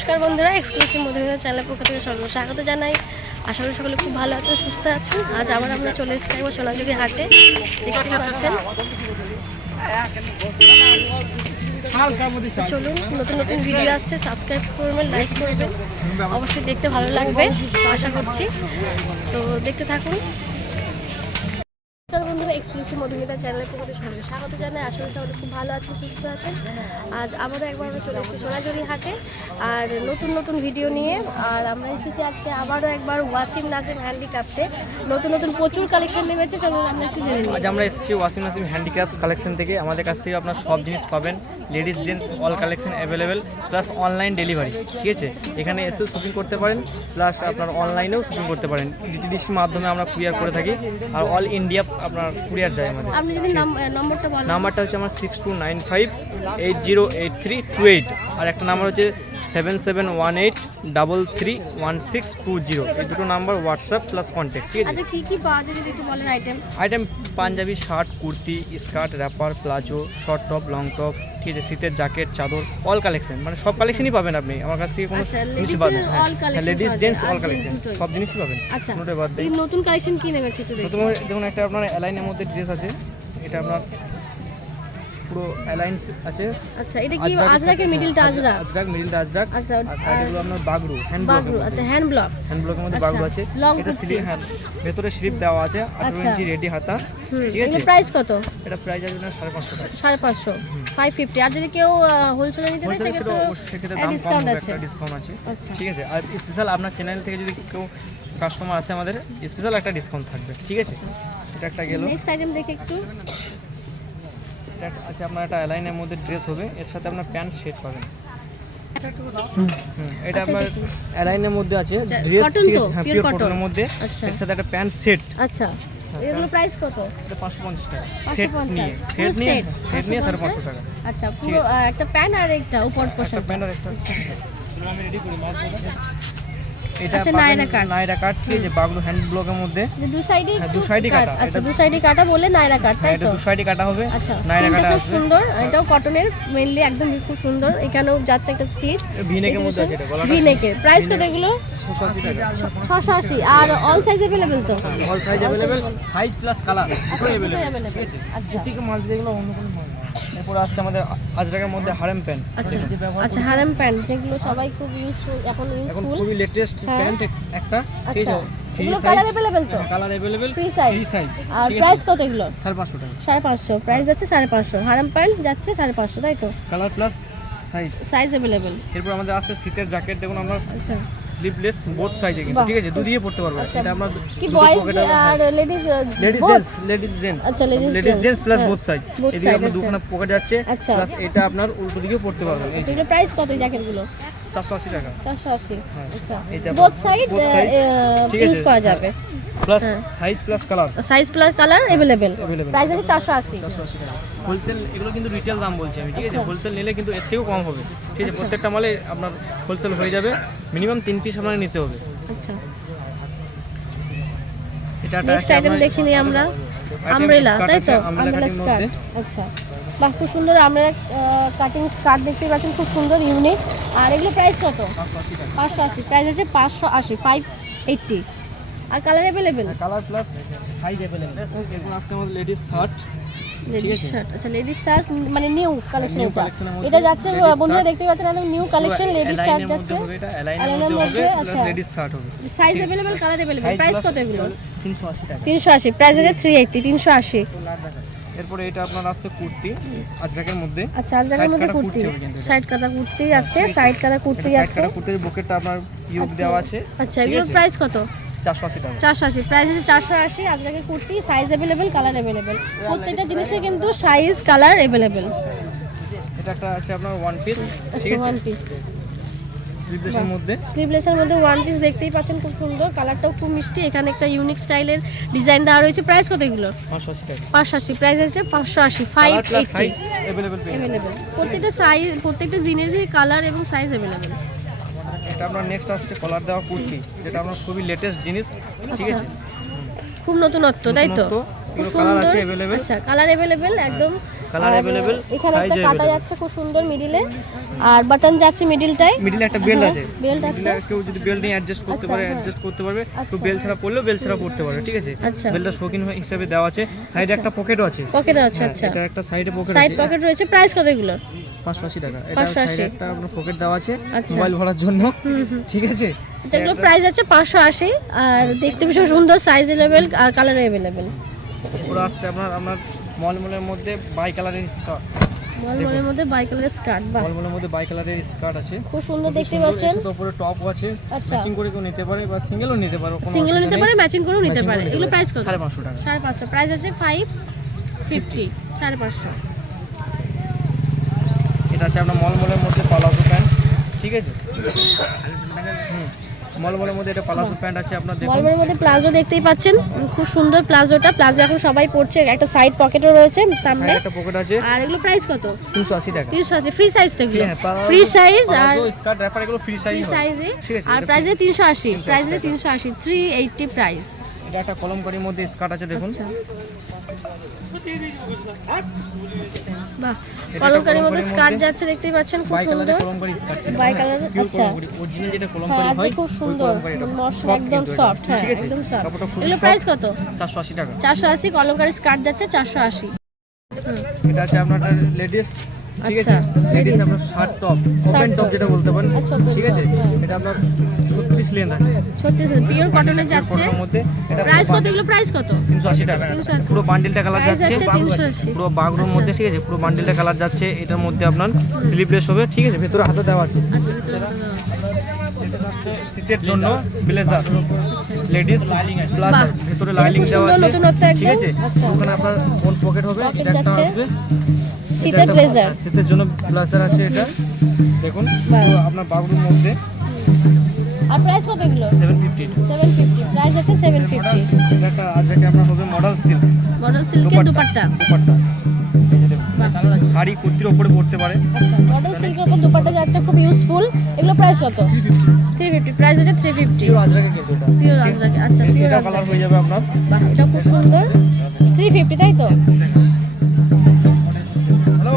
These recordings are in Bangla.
নমস্কার বন্ধুরা, এক্সক্লুসিভ মধুমিতা চ্যানেলের পক্ষ থেকে স্বাগত জানাই। আশা করি সকলে খুব ভালো আছেন, সুস্থ আছেন। আজ আবার আমরা চলে এসেছি একবার সোনাঝুরি হাটে। দেখতে পাচ্ছেন, চলুন, নতুন নতুন ভিডিও আসছে, সাবস্ক্রাইব করবেন, লাইক করবেন, অবশ্যই দেখতে ভালো লাগবে আশা করছি। তো দেখতে থাকুন। বন্ধুরা, এক্সক্লুসিভ মধুমিতা চ্যানেলের পক্ষ থেকে সকলকে স্বাগত জানাই। আশা করি সকলে খুব ভালো আছেন, সুস্থ আছেন। আজ আবারও একবার আমরা চলে এসেছি সোনাঝুরি হাটে আর নতুন নতুন ভিডিও নিয়ে। আর আমরা এসেছি আজকে আবারও একবার ওয়াসিম নাসিম হ্যান্ডিক্রাফটে। নতুন নতুন প্রচুর কালেকশন নেমেছে, চলুন আমরা একটু জেনে নিই। আজ আমরা এসেছি ওয়াসিম নাসিম হ্যান্ডিক্রাফট কালেকশন থেকে। আমাদের কাছ থেকে আপনার সব জিনিস পাবেন, ladies gents all collection available, plus online delivery. ঠিক আছে, এখানে এসে শপিং করতে পারেন, প্লাস আপনার অনলাইনেও শপিং করতে পারেন। ডিটিডিসির মাধ্যমে আমরা কুরিয়ার করে থাকি আর অল ইন্ডিয়া আপনার কুরিয়ার যায় আমাদের। আপনি যদি নম্বরটা বলেন। নাম্বারটা হচ্ছে আমার 6295808328 আর একটা নাম্বার হচ্ছে 7718331620। এই দুটো নাম্বার হোয়াটসঅ্যাপ প্লাস কন্ট্যাক্ট। ঠিক আছে। আচ্ছা, কি কি পাওয়া যায় যদি একটু বলেন item panjabi, shirt, kurti, skirt, wrapper, palazzo, short top, long top, ঠিক আছে, শীতের জ্যাকেট, চাদর, অল কালেকশন, মানে সব কালেকশনই পাবেন আপনি আমার কাছ থেকে। কোনো জিনিস পাবেন, লেডিস জেন্টস অল কালেকশন, সব জিনিসই পাবেন। আচ্ছা, নোটে বাদ দেই। নতুন কালেকশন কি নেমেছে একটু প্রথমে দেখুন, একটা আপনার অ্যালাইনের মধ্যে ড্রেস আছে। এটা আপনার পুরো অ্যালাইন্স আছে। আচ্ছা, এটা কি আজরাকের মিডলটা আজরাক মিডলটা আজরাক। আচ্ছা, আর সাইডে আপনার বাগরু, হ্যান্ড ব্লক। আচ্ছা, হ্যান্ড ব্লকের মধ্যে বাগরু আছে। এটা স্লিপ, হ্যাঁ, ভেতরে স্লিপ দেওয়া আছে, 18 ইঞ্চি রেডি হাতা। ঠিক আছে। এর প্রাইস কত? এটা প্রাইস আছে 550 টাকা। 550, 550। আর যদি কেউ হোলসেলে নিতে চায় সেক্ষেত্রে ডিসকাউন্ট আছে। ঠিক আছে। আর স্পেশাল আপনার চ্যানেল থেকে যদি কেউ কাস্টমার আছে আমাদের, স্পেশাল একটা ডিসকাউন্ট থাকবে। ঠিক আছে। এটা একটা গেল। নেক্সট আইটেম দেখে একটু। এটা আছে আপনার একটা অ্যালাইনের মধ্যে ড্রেস হবে, এর সাথে আপনার প্যান্ট সেট পাবেন। এটা আপনার অ্যালাইনের মধ্যে আছে ড্রেস, ঠিক আছে, হ্যাঁ, পিওর কটনের মধ্যে। এর সাথে একটা প্যান্ট সেট। আচ্ছা, এগুলো প্রাইস কত? এটা 550 টাকা। 550, সেট নিয়ে 550 টাকা। আচ্ছা, পুরো একটা প্যান্ট আর একটা উপর পোশাক। একটা প্যান্ট আর একটা। আমি রেডি করি মাছ দেবো। এটা নাইরা কাট, ঠিক আছে, বাগলু হ্যান্ড ব্লকের মধ্যে দু সাইডে কাটা। আচ্ছা, দু সাইডে কাটা বলে নাইরা কাট, তাই তো? দু সাইডে কাটা হবে। আচ্ছা, নাইরা কাটা খুব সুন্দর। এটাও কটনের, মেইনলি একদম খুব সুন্দর। এখানেও যাচ্ছে একটা স্টিচ ভি নেকের মধ্যে আছে। এটা গলাটা ভি নেকের। প্রাইস কত এগুলো? 680 টাকা। 680। আর অল সাইজ अवेलेबल তো? All size available, size plus colour দুটোই अवेलेबल। ঠিক আছে। আচ্ছা, ঠিক আছে, মাল যেগুলো অন্য কোনো মাল না। এরপর আসছে আমাদের আজরাকের মধ্যে হারেম প্যান্ট। আচ্ছা, হারেম প্যান্ট যেগুলো সবাই খুব ইউজফুল, এখন খুবই লেটেস্ট প্যান্ট একটা। ঠিক আছে। এগুলো কালার अवेलेबल তো? Colour available, free size. আর প্রাইস কত এগুলো? 550 টাকা। 550 প্রাইস যাচ্ছে, 550। হারেম প্যান্ট যাচ্ছে 550, তাই তো? Colour plus size available. এরপর আমাদের আছে শীতের জ্যাকেট। দেখুন আমরা আচ্ছা, স্লিভলেস বোথ সাইজে কিন্তু। ঠিক আছে, দুদিয়ে পড়তে পারবে। এটা আমরা কি বয়েজ আর লেডিস জেন্টস। আচ্ছা, ladies gents plus both size. এদিকে আপনার দুখানা পকেট আছে, আচ্ছা, প্লাস এটা আপনার উল্টো দিকেও পড়তে পারবেন। এই যে এগুলো প্রাইস কত এই জ্যাকেটগুলো? 480 টাকা। 480। হ্যাঁ, আচ্ছা, এই যে বোথ সাইড ঠিক ইউজ আছে, করা যাবে। Plus size plus colour. Size plus colour available. Price আছে 480 টাকা। হোলসেল এগুলো কিন্তু রিটেল দাম বলছি আমি। ঠিক আছে। হোলসেল নিলে কিন্তু এর থেকেও কম হবে। ঠিক আছে। প্রত্যেকটা মালে আপনার হোলসেল হয়ে যাবে, মিনিমাম 3 পিস আপনাকে নিতে হবে। আচ্ছা, এটা নেক্সট আইটেম দেখিনি আমরা। আমব্রেলা, তাই তো? Umbrella skirt. আচ্ছা, বাহ, খুব সুন্দর। আমরা কাটিং স্কার্ট দেখতে পাচ্ছেন, খুব সুন্দর, ইউনিক। আর এগুলো প্রাইস কত? 580 টাকা। 580 প্রাইস আছে, 580, 580। আর colour available? Colour plus size available. এরপর আছে আমাদের লেডিস শার্ট। Ladies shirt. আচ্ছা, লেডিস শার্ট মানে নিউ কালেকশন। এটা যাচ্ছে, বন্ধুরা দেখতে পাচ্ছেন, একদম নিউ কালেকশন লেডিস শার্ট যাচ্ছে। এটা অ্যালাইনের মধ্যে আচ্ছা, লেডিস শার্ট হবে। Size available, colour available. Price কত এগুলো? 380 টাকা। 380 প্রাইস আছে, 380, 380। এরপরে এটা আপনার আছে কুর্তি আজরাকের মধ্যে। আচ্ছা, আজরাকের মধ্যে কুর্তি, সাইড কাটা কুর্তি আছে, সাইড কাটা কুর্তি আছে। সাইড কাটা কুর্তির পকেটটা আপনার ইয়োগ দেওয়া আছে। আচ্ছা, এগুলোর প্রাইস কত? 480 টাকা। 480 প্রাইস আছে, 480। আজরাকের kurti, size available, colour available. প্রত্যেকটা জিনিসে কিন্তু সাইজ কালার अवेलेबल। এটা একটা আছে আপনার ওয়ান পিস। আচ্ছা, ওয়ান পিস স্লিভলেসের মধ্যে। স্লিভলেসের মধ্যে ওয়ান পিস দেখতেই পাচ্ছেন, খুব সুন্দর, কালারটাও খুব মিষ্টি। এখানে একটা ইউনিক স্টাইলের ডিজাইন দেওয়া রয়েছে। প্রাইস কত এগুলো? 580 টাকা। 580 প্রাইস আছে, 580, 580 अवेलेबल। প্রত্যেকটা সাইজ, প্রত্যেকটা জিনিসের কালার এবং সাইজ अवेलेबल। এটা আপনার নেক্সট আসছে কলার দেওয়া কুর্তি, যেটা আপনার খুবই লেটেস্ট জিনিস। ঠিক আছে, খুব নতুনত্ব, তাই তো? খুব কালার সুন্দর। আছে अवेलेबल। আচ্ছা, কালার अवेलेबल, একদম কালার अवेलेबल, এখানে সাইজ একটা কাটা अवेलेबल। যাচ্ছে খুব সুন্দর মিডিলে, আর বাটন যাচ্ছে মিডিলটায়, মিডলে একটা বেল্ট আছে, বেল্ট আছে। কেউ যদি বেল্ট নিয়ে অ্যাডজাস্ট করতে আচ্ছা, পারে হ্যাঁ। অ্যাডজাস্ট করতে পারবে, তো আচ্ছা। বেল্ট ছাড়া পরলেও বেল্ট ছাড়া পরতে পারবে, ঠিক আছে। আচ্ছা। বেল্টটা শৌখিন হিসেবে দেওয়া আছে, সাইডে একটা পকেটও আছে। পকেট আছে, হ্যাঁ, আচ্ছা। এটা একটা সাইডে পকেট সাইড আছে, পকেট রয়েছে, প্রাইস কত এগুলো? 580 টাকা। এটা 580 সাইডে একটা আপনার পকেট দেওয়া আছে আচ্ছা। মোবাইল ভরার জন্য, ঠিক আছে। আচ্ছা, এগুলো প্রাইস আছে 580, আর দেখতে ভীষণ সুন্দর, সাইজ अवेलेबल আর কালার अवेलेबल। পুরো আসছে আপনার মলমলের মধ্যে বাই কালারের স্কার্ট, মলমলের মধ্যে বাই কালারের স্কার্ট, বাহ মলমলের মধ্যে বাই কালারের স্কার্ট আছে, খুব সুন্দর দেখতে সুন্দর। পাচ্ছেন। এর উপরে টপও আছে, আচ্ছা। ম্যাচিং করে কেউ নিতে পারে বা সিঙ্গেলও নিতে পারে, কোনো সিঙ্গেলও অসুবিধা নিতে নেই। পারে, ম্যাচিং করেও নিতে Matching পারে। করে এগুলো প্রাইস কত? 550 টাকা। 550, প্রাইস আছে 550, 550। এটা আছে আপনার মলমলের মধ্যে পালাজো প্যান্ট, ঠিক আছে। মলমলের মধ্যে এটা পালাজো প্যান্ট আছে আপনার, দেখুন মলমলের মধ্যে প্লাজো দেখতেই পাচ্ছেন, খুব সুন্দর প্লাজোটা। প্লাজো এখন সবাই পরছে, একটা সাইড পকেটও রয়েছে সামনে। সাইডে একটা পকেট আছে, আর এগুলো প্রাইস কত? 380 টাকা। 380, ফ্রি সাইজ তো এগুলো, হ্যাঁ, ফ্রি সাইজ। আর স্কার্ট র্যাপার এগুলো ফ্রি সাইজ ফ্রি হয়, সাইজে, ঠিক আছে। আর প্রাইসে 380, প্রাইসে 380, 380 প্রাইস। এটা একটা কলমকারীর মধ্যে স্কার্ট আছে, দেখুন। আচ্ছা, বাহ, এটা কলমকারীর মধ্যে কলমকারীর স্কার্ট মধ্যে যাচ্ছে, দেখতেই পাচ্ছেন, খুব বাই কালারের সুন্দর। Kalamkari skirt, bi colour, pure আচ্ছা। কলমকারী, অরিজিনাল যেটা হ্যাঁ, কলমকারী আজকে হয় খুব ওই সুন্দর, কলমকারীটা। একদম কিন্তু সফট, এটা, হ্যাঁ, ঠিক আছে। একদম সফট। কাপড়টা খুব এগুলো soft, প্রাইস কত? 480 টাকা। 480, কলমকারী স্কার্ট যাচ্ছে 480। এটা আছে আপনার লেডিস, ঠিক আছে। আচ্ছা, লেডিস ladies। আপনার শার্ট টপ, ওপেন টপ যেটা বলতে পারেন, আচ্ছা, open ঠিক আছে। top, হ্যাঁ। এটা আপনার 36 লেন্থ আছে, 36, পিওর কটনে যাচ্ছে। কটনের মধ্যে। এটা প্রাইস কত? এগুলো প্রাইস কত? 380 টাকা। 380 পুরো বান্ডিলটা কালার প্রাইস যাচ্ছে, যাচ্ছে 380। পুরো বাগরুর মধ্যে, ঠিক আছে। পুরো বান্ডিলটা কালার যাচ্ছে, এটার মধ্যে আপনার স্লিভলেস হবে, ঠিক আছে। ভেতরে হাতে দেওয়া আছে। আচ্ছা, ভিতরে দেওয়া আছে। এটা হচ্ছে শীতের জন্য ব্লেজার, লেডিস প্লাস বাহ, ভেতরে এটা লাইনিং খুব দেওয়া সুন্দর, আছে, নতুনত্ব ঠিক একদম। আছে। আচ্ছা। ওখানে আপনার ফোন পকেট হবে, Pocket এটা একটা যাচ্ছে। আসবে। শীতের ব্লেজার, শীতের জন্য ব্লেজার আছে এটা, দেখুন। বাহ। পুরো আপনার বাগরুর মধ্যে আর প্রাইস কত এগুলো? 750। 750, প্রাইস আছে 750। এটা একটা আজকে আপনার হবে মডেল সিল্ক মডেল সিল্কের দুপাট্টা, দুপাট্টা, এই যে দেখুন। বাহ। শাড়ি কুর্তির উপরে পরতে পারে। আচ্ছা, মডেল সিল্কের উপর দুপাট্টা যাচ্ছে, খুব ইউজফুল। এগুলো প্রাইস কত? 350, প্রাইস আছে 350। পিওর আজরাকে কিন্তু এটা, পিওর আজরাক, আচ্ছা, পিওর এটা আজরাক। কালার হয়ে যাবে আপনার। বাহ, এটা খুব সুন্দর। 350, তাই তো?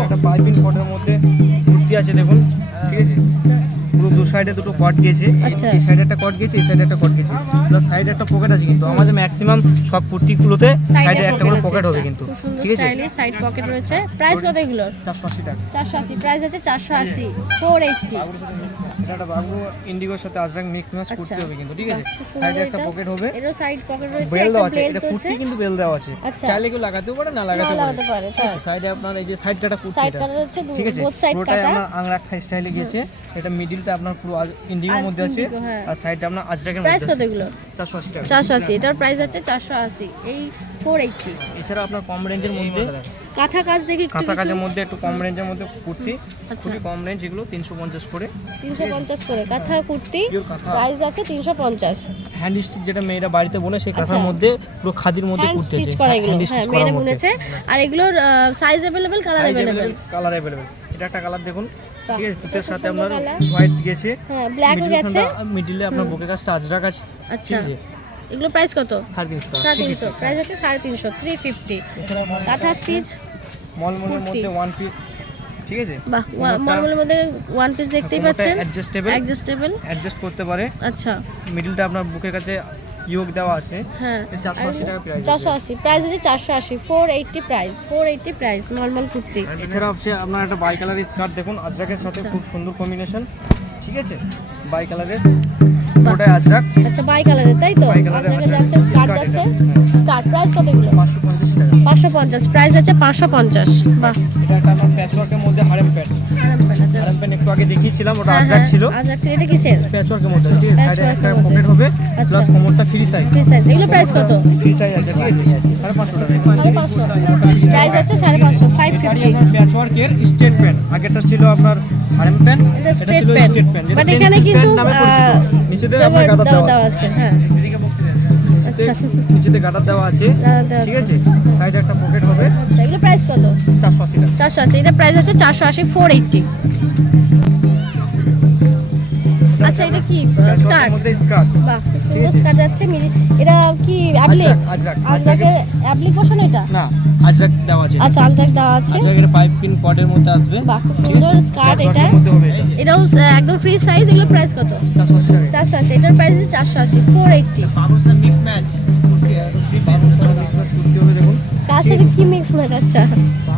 একটা পাইপিং কটের মধ্যে কুর্তি আছে, দেখুন, ঠিক আছে। পুরো দু সাইডে দুটো কট গেছে, আচ্ছা। এই সাইডে একটা কট গেছে, এই সাইডে একটা কট গেছে, প্লাস সাইডে একটা পকেট আছে। কিন্তু আমাদের ম্যাক্সিমাম সব কুর্তিগুলোতে সাইডে একটা করে পকেট হবে কিন্তু, খুব সুন্দর ঠিক আছে। স্টাইলিশ সাইড পকেট রয়েছে। প্রাইস কত এগুলোর? 480 টাকা। 480, প্রাইস আছে 480, 480। এটা একটা বাবু ইন্ডিগোর সাথে আজরাক মিক্স ম্যাচ আচ্ছা। কুর্তি হবে কিন্তু, ঠিক আছে। খুব সুন্দর সাইডে একটা এটা। পকেট হবে, এরও সাইড পকেট রয়েছে, বেল একটা দেওয়া আছে। ব্লেড এটা রয়েছে। কুর্তি কিন্তু বেল দেওয়া আছে, আচ্ছা। চাইলে কেউ লাগাতেও পারে, না লাগাতেও লাগাতে পারে। পারে, তাই। সাইডে আপনার এই যে সাইডটা একটা কুর্তি, সাইড এটা, কালার হচ্ছে, ঠিক আছে। বোথ সাইড পুরোটাই কাটা। আপনার আংরাখা স্টাইলে গেছে। এটা মিডিলটা আপনার পুরো ইন্ডিগোর মধ্যে আছে, ইন্ডিগো, হ্যাঁ। আর সাইডটা আপনার আজরাকের প্রাইস মধ্যে কত আছে। এগুলো? 480 টাকা। 480, এটার প্রাইস আছে 480, এই 480। এছাড়া আপনার কম রেঞ্জের মধ্যে কাঁথা কাজ দেখি একটু কাঁথা কিছু। কাজের মধ্যে একটু কম রেঞ্জের মধ্যে কুর্তি, আচ্ছা। খুবই কম রেঞ্জ, এগুলো 350 করে। 350 করে কাঁথা কুর্তি, পিওর কাঁথা, প্রাইস আছে 350। হ্যান্ড স্টিচ যেটা মেয়েরা বাড়িতে বোনে, সেই কাঁথার আচ্ছা। মধ্যে পুরো খাদির মধ্যে হ্যান্ড কুর্তি স্টিচ আছে, করা এগুলো, হ্যান্ড হ্যাঁ, স্টিচ করা মেয়েরা মধ্যে। বুনেছে। আর এগুলোর size available, colour available. Colour available. এটা একটা কালার দেখুন, বাহ, ঠিক আছে। সুতের খুব সাথে সুন্দর আপনার colour। হোয়াইট গেছে, হ্যাঁ, ব্ল্যাকও গেছে। মিডিলে আপনার বুকে কাজটা আজরাক আছে, আচ্ছা, ঠিক আছে। এগুলো প্রাইস কত? 350 টাকা। 350, প্রাইস আছে 350, 350। কাঁথা স্টিচ মলমলের কুর্তি। মধ্যে ওয়ান পিস, ঠিক আছে। বাহ, মলমলের মধ্যে ওয়ান পিস দেখতেই পাচ্ছেন, অ্যাডজাস্টেবল, অ্যাডজাস্টেবল। অ্যাডজাস্ট করতে পারে। আচ্ছা, মিডিলটা আপনার বুকের কাছে ইয়োগ দেওয়া আছে, হ্যাঁ, 480 টাকা প্রাইস। 480, প্রাইস আছে 480, 480 প্রাইস, 480 প্রাইস, মলমল কুর্তি। এছাড়া হচ্ছে আপনার একটা বাই কালারের স্কার্ট দেখুন, আজরাকের সাথে আচ্ছা। খুব সুন্দর কম্বিনেশন, ঠিক আছে। বাই কালারের পুরোটাই আজরাক, আচ্ছা, বাই কালারের, তাই তো? বাই কালারের আজকে যাচ্ছে স্কার্ট স্কার্ট যাচ্ছে, এটা। স্কার্ট প্রাইস কত এগুলো? 550 টাকা। 550, প্রাইস আছে 550। বাহ, এটা একটা আমার প্যাচওয়ার্কের মধ্যে হারেম প্যান্ট। আরাম প্যান্ট আছে। হারেম প্যান্ট একটু আগে দেখিয়েছিলাম, ওটা হ্যাঁ, আজরাক হ্যাঁ, ছিল। আজরাক ছিল। এটা কিসের? প্যাচওয়ার্কের মধ্যে, ঠিক আছে। সাইডে একটা প্যাচওয়ার্কের মধ্যে। পকেট হবে, আচ্ছা। প্লাস কোমরটা ফ্রি সাইজ। ফ্রি সাইজ, এগুলো প্রাইস কত? ফ্রি সাইজ আছে, ঠিক আছে। 550 টাকা। 550, প্রাইস আছে 550, 550। প্যাচওয়ার্কের স্টেট প্যান্ট, আগেরটা ছিল আপনার হারেম প্যান্ট, এটা এটা স্ট্রেট ছিল প্যান্ট, স্টেট প্যান্ট, যেটা বাট পেন্সিল এখানে কিন্তু প্যান্ট নামে পরিচিত। নিচেতে আপনার গাদার দেওয়া দেওয়া আছে, আছে, হ্যাঁ। আচ্ছা, নিচেতে গাদার দেওয়া আছে, গাদার দেওয়া ঠিক আছে। আছে। সাইডে একটা পকেট হবে, আচ্ছা, এগুলো প্রাইস কত? 480 টাকা। 480, এটা প্রাইস আছে 480, 480। আচ্ছা, আচ্ছা এটা কি প্যাচওয়ার্কের স্কার্ট? মধ্যে স্কার্ট। বাহ সুন্দর স্কার্ট যাচ্ছে এটা কি অ্যাপ্লিক? আজরাকের অ্যাপ্লিকেশন এটা? না, আজরাক দেওয়া আছে। আচ্ছা আজরাক দেওয়া আছে। আজরাকের পাইপ পিন কর্ডের মধ্যে আসবে। বাহ সুন্দর স্কার্ট এটা। প্যাচওয়ার্কের মধ্যে হবে এটা। এটাও একদম ফ্রি সাইজ। এগুলো প্রাইস কত? 480 টাকা। 480। এটার প্রাইস 480, 480। বাবুসটা মিক্স ম্যাচ কুর্তি আর বাবুসটা মিক্স ম্যাচ কুর্তি হবে দেখুন। কার সাথে কি মিক্স ম্যাচ? আচ্ছা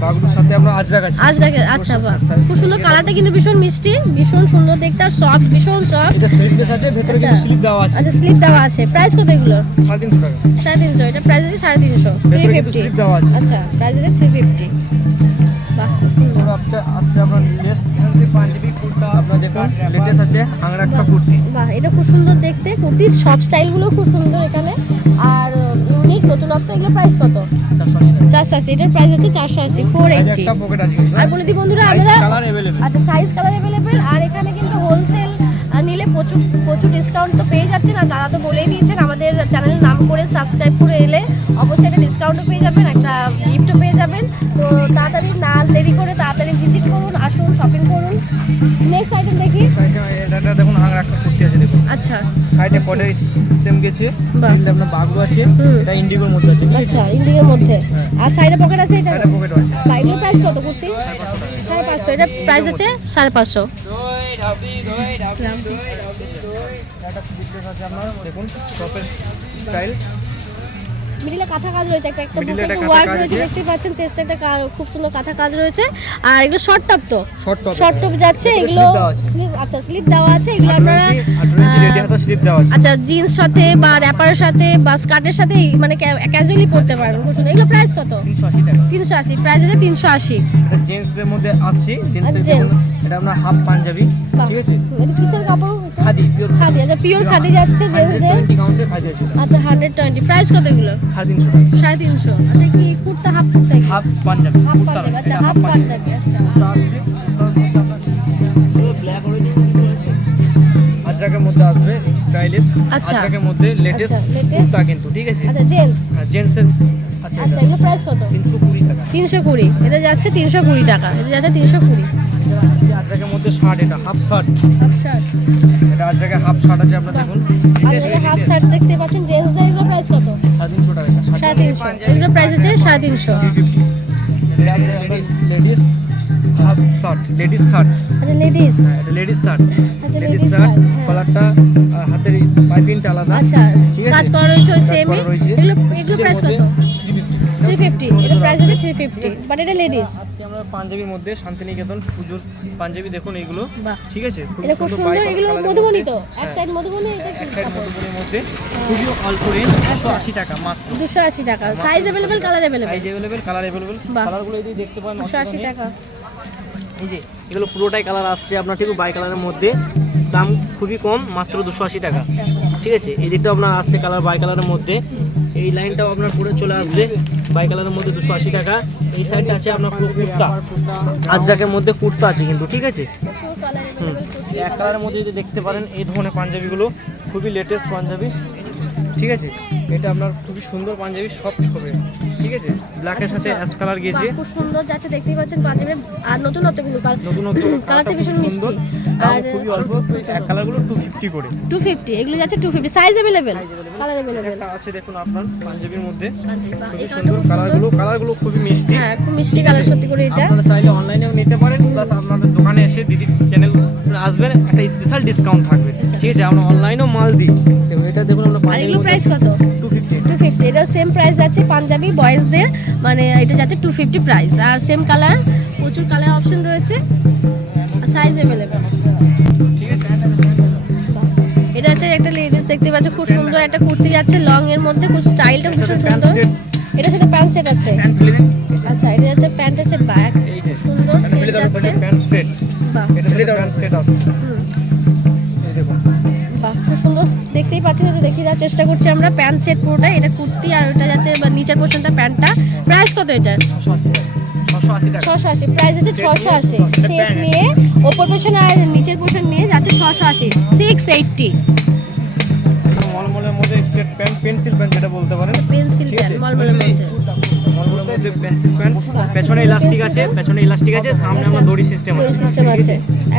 বাবুর সাথে আমরা আজরাক আছে। আজরাকের। আচ্ছা বাহ খুব সুন্দর, কালারটা কিন্তু ভীষণ মিষ্টি, ভীষণ সুন্দর দেখতে আর সফট, ভীষণ সফট। এটা স্লিপলেস আছে, ভেতরে কিন্তু স্লিপ দেওয়া আছে। আচ্ছা স্লিপ দেওয়া আছে। প্রাইস কত এগুলোর? 350 টাকা। 350। এটা প্রাইস আছে 350, ভেতরে কিন্তু 350। স্লিপ দেওয়া আছে। আচ্ছা প্রাইস আছে 350। বাহ খুব সুন্দর। পুরো আজকে আপনার পাঞ্জাবি কুর্তা আপনার দেখুন লেটেস্ট আছে আংরাক্কা কুর্তি। বাহ এটা খুব সুন্দর দেখতে, কুর্তির সব স্টাইলগুলো খুব সুন্দর এখানে আর ইউনিক নতুনত্ব। এগুলো প্রাইস কত? 480। এটার প্রাইস হচ্ছে 480, 480। একটা পকেট আছে। আর বলে দিই বন্ধুরা আমরা কালার अवेलेबल। আচ্ছা সাইজ কালার अवेलेबल। আর এখানে কিন্তু হোলসেল নিলে প্রচুর প্রচুর ডিসকাউন্ট তো পেয়ে যাচ্ছেন। আর দাদা তো বলেই দিয়েছেন আমাদের চ্যানেলের নাম করে সাবস্ক্রাইব করে এলে অবশ্যই একটা ডিসকাউন্টও পেয়ে যাবেন, একটা গিফটও পেয়ে যাবেন। তো তাড়াতাড়ি না দেরি করে তাড়াতাড়ি ভিজিট করুন, আসুন শপিং করুন। নেক্সট আইটেম দেখি। এটা দেখুন আংরাক্কা কুর্তি আছে দেখুন। আচ্ছা সাইডে কর্ডের সিস্টেম গেছে। বাহ। এখানে আপনার বাগু আছে। এটা ইন্ডিগোর মধ্যে আছে। আচ্ছা ইন্ডিয়ার মধ্যে। আর সাইডে পকেট আছে এটা? সাইডে পকেট আছে। বাইরের প্রাইস কত কুর্তি? 550। এটা প্রাইস আছে 550। এটা স্লিপলেস আছে আপনার দেখুন টপের স্টাইল। মিডিলে কাঁথা কাজ রয়েছে, একটা একটা মিডিলে বুকে একটা কাঁথা ওয়ার্ক কাজ রয়েছে আছে। দেখতে পাচ্ছেন। চেস্টে একটা খুব সুন্দর কাঁথা কাজ রয়েছে। আর এগুলো শর্ট টপ তো? Short top. শর্ট টপ যাচ্ছে এগুলো এগুলো। slip দেওয়া আছে। স্লিপ আচ্ছা স্লিপ দেওয়া আছে এগুলো আপনারা 18 ইঞ্চি রেডি হাতা স্লিপ দেওয়া আছে। আচ্ছা জিন্স সাথে বা র্যাপারের সাথে বা স্কার্টের সাথে মানে ক্যাজুয়ালি পরতে পারেন। খুব সুন্দর। এগুলো প্রাইস কত? 380 টাকা। 380। প্রাইস আছে 380। এটা জেন্টসদের মধ্যে আসছে। জেন্টসের জেন্টস। এটা আপনার হাফ পাঞ্জাবি। বাহ। ঠিক আছে। এটা কিসের কাপড়? খাদি পিওর খাদি। আচ্ছা পিওর খাদি যাচ্ছে জেন্টসদের। 120 কাউন্টে খাদি আছে। আচ্ছা 120। প্রাইস কত এগুলো? 350 টাকা। 350। আচ্ছা কি kurta half kurta? Half panjabi. Half kurta panjabi. আচ্ছা এটা হাফ পাঞ্জাবি। আচ্ছা আজরাকের মধ্যে আসবে স্টাইলিশ। আচ্ছা। আজরাকের মধ্যে লেটেস্ট আচ্ছা, latest। কুর্তা কিন্তু ঠিক আছে। আচ্ছা জেন্টস। জেন্টসের আছে আচ্ছা এগুলো প্রাইস কত? 320 টাকা। 320। এটা যাচ্ছে 320 টাকা। এটা যাচ্ছে 320। আজরাকের মধ্যে শার্ট, এটা হাফ শার্ট। Half shirt. এটা আজরাকের হাফ শার্ট আছে আপনার দেখুন। আর এটা হাফ শার্ট দেখতে পাচ্ছেন জেন্টসদের। এগুলো প্রাইস কত? 350 টাকা। 350। এগুলো প্রাইস আছে 350। 350। Ladies half shirt, ladies shirt. আচ্ছা লেডিস। এটা লেডিস শার্ট। আচ্ছা লেডিস লেডিস শার্ট শার্ট। হ্যাঁ। কলারটা হাতের পাইপিংটা আলাদা। আচ্ছা ঠিক আছে। কাজ করা রয়েছে ওই কাজ সেমই। করা রয়েছে। এগুলো স্টিচের প্রাইস মধ্যে কত? 350। 350। এটা প্রাইস আছে 350। বাট এটা লেডিস। আজকে আমরা পাঞ্জাবির মধ্যে শান্তিনিকেতন পুজোর পাঞ্জাবি দেখুন এইগুলো। বাহ ঠিক আছে। এটা খুব সুন্দর। বাই এগুলো কালারের মধুবনী মধ্যে। তো? এক সাইড মধুবনী, এটা এক কি সাইড কাপড়? মধুবনীর মধ্যে খুবই অল্প রেঞ্জ 280 টাকা মাত্র। 280 টাকা। Size available, colour available. Size available, colour available. বাহ। কালারগুলো এই যে দেখতে পান 280 টাকা। এই যে এগুলো পুরোটাই কালার আসছে আপনার ঠিক বাই কালারের মধ্যে। দাম খুবই কম, মাত্র 280 টাকা। ঠিক আছে। এই দিকটা আপনার আসছে কালার বাই কালারের মধ্যে। এই লাইনটাও আপনার পুরো চলে আসবে বাই কালারের মধ্যে 280 টাকা। এই সাইডটা আছে আপনার পুরো কুর্তা। আজরাকের মধ্যে কুর্তা আছে কিন্তু ঠিক আছে। প্রচুর কালার अवेलेबल। এক কালারের মধ্যে যদি দেখতে পারেন এই ধরনের পাঞ্জাবিগুলো খুবই লেটেস্ট পাঞ্জাবি। ঠিক আছে। এটা আপনার খুবই সুন্দর পাঞ্জাবি, সফট হবে। ঠিক আছে। ব্ল্যাকের সাথে অ্যাশ কালার গেছে। খুব সুন্দর যাচ্ছে দেখতেই পাচ্ছেন পাঞ্জাবি। আর নতুনত্ব কিন্তু নতুনত্ব কালারটা ভীষণ মিষ্টি। আর আর খুবই অল্প। এক কালারগুলো 250 করে। 250। এগুলো যাচ্ছে 250। Size available, colour available. একটা আছে দেখুন আপনার পাঞ্জাবির মধ্যে বাহ, খুবই এই সুন্দর কালারগুলো খুবই মিষ্টি। হ্যাঁ খুব মিষ্টি কালার সত্যি করে এটা। আপনারা চাইলে অনলাইনেও নিতে পারেন, প্লাস আপনাদের দোকানে এসে দিদির চ্যানেল আসবেন, একটা স্পেশাল ডিসকাউন্ট থাকবে। ঠিক আছে। আমরা অনলাইনেও মাল দিই। এটা দেখুন আমরা আর এগুলো প্রাইস কত? 250। 250। এটাও সেম প্রাইস যাচ্ছে পাঞ্জাবি বয়েজদের, মানে এটা যাচ্ছে 250 প্রাইস। আর সেম কালার, প্রচুর কালার অপশন রয়েছে। Size available. ঠিক আছে। এটা হচ্ছে একটা লেডিস দেখতে পাচ্ছ, খুব সুন্দর একটা কুর্তি যাচ্ছে লং এর মধ্যে, খুব স্টাইলটা ভীষণ সুন্দর। এটার সাথে প্যান্ট সেট আছে। আচ্ছা এটা যাচ্ছে প্যান্টের সেট। ব্যাগ এই যে সুন্দর সেট যাচ্ছে। Pant set. বাহ এটা প্যান্ট সেট আছে। হুম। এই দেখুন। বাহ খুব সুন্দর দেখতেই পাচ্ছেন। একটু দেখিয়ে দেওয়ার চেষ্টা করছি আমরা। প্যান্ট সেট পুরোটা। এটা কুর্তি আর ওটা যাচ্ছে নিচের পোর্শনটা প্যান্টটা। প্রাইস কত এটা? 680 টাকা। 680। প্রাইস আছে 680। সেট নিয়ে ওপর পোর্শন আর নিচের পোর্শন নিয়ে যাচ্ছে 680, 680। মলমলের মধ্যে স্টেট প্যান্ট, পেন্সিল প্যান্ট যেটা বলতে পারেন। পেন্সিল ঠিক প্যান্ট আছে। মলমলের মধ্যে। মলমলের মধ্যে পেন্সিল প্যান্ট, পেছনে ইলাস্টিক আছে, সামনে আমরা দড়ি সিস্টেম আছে, সিস্টেম আছে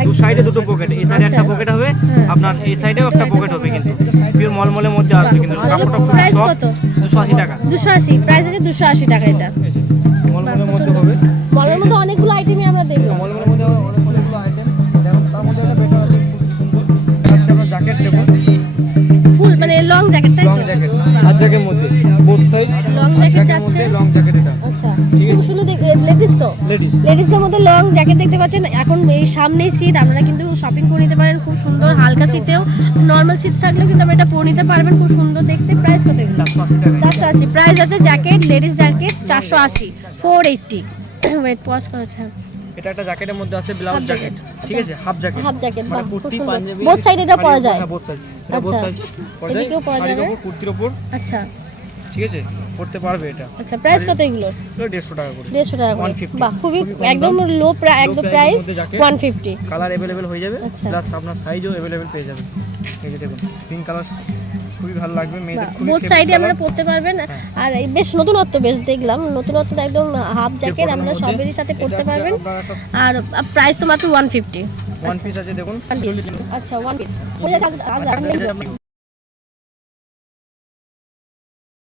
দু সাইডে দুটো পকেট, এই সাইডে একটা আচ্ছা। পকেট হবে, আপনার এই সাইডেও একটা পকেট হবে, কিন্তু পিওর মলমলের মধ্যে আসবে, কিন্তু কাপড়টা খুব প্রাইস সফট। কত? 280 টাকা 280, প্রাইস আছে 280 টাকা। এটা মলমলের মধ্যে হবে। মলের মধ্যে অনেকগুলো আইটেমই আমরা দেখলাম। মলমলের মধ্যে অনেকগুলো আইটেম, যেমন তার মধ্যে একটা বেটার আছে জ্যাকেট, দেখুন ফুল মানে লং জ্যাকেট, তাই লং তো? জ্যাকেট, হাত জ্যাকেট মধ্যে বোথ সাইজ, লং জ্যাকেট যাচ্ছে। লং জ্যাকেট এটা আচ্ছা, খুব সুন্দর লেডিস তো, লেডিস। লেডিসদের মধ্যে লং জ্যাকেট দেখতে পাচ্ছেন। এখন এই সামনেই শীত, আপনারা কিন্তু শপিং করে নিতে পারেন খুব সুন্দর। হালকা শীতেও নর্মাল শীত থাকলেও কিন্তু আপনারা এটা পরে নিতে পারবেন, খুব সুন্দর দেখতে। প্রাইস কত এগুলো? 480। প্রাইস আছে jacket, ladies jacket 480, 480। Wait pause করেছে। এটা একটা জ্যাকেটের মধ্যে আছে ব্লাউজ Half জ্যাকেট, ঠিক আছে, হাফ জ্যাকেট, হাফ জ্যাকেট, মানে বাহ খুব কুর্তি সুন্দর। পাঞ্জাবি বোথ সাইড এটা পরা যায়। হ্যাঁ বোথ সাইড, এটা বোথ আচ্ছা। সাইড পরা যায়, এদিকেও পরা শাড়ির যাবে। উপর কুর্তির উপর, আচ্ছা ঠিক আছে, পড়তে পারবে এটা। আচ্ছা, প্রাইস কত এগুলো? এটা 150 টাকা করে, 150 টাকা করে। 150 বাহ, খুবই খুবই কম একদম দাম। লো একদম Low প্রাইস price এর মধ্যে jacket। 150। কালার अवेलेबल হয়ে যাবে, আচ্ছা। প্লাস আপনার সাইজও अवेलेबल পেয়ে যাবেন। এই যে দেখুন পিঙ্ক কালার খুবই ভালো লাগবে মেয়েদের, খুবই বোথ favorite সাইডে colour। আপনারা পরতে পারবেন। আর এই বেশ নতুনত্ব, বেশ দেখলাম নতুনত্ব, একদম হাফ জ্যাকেট আমরা সবেরই সাথে পরতে পারবেন। আর প্রাইস তো মাত্র 150। ওয়ান পিস আছে দেখুন, আচ্ছা, 1 পিস।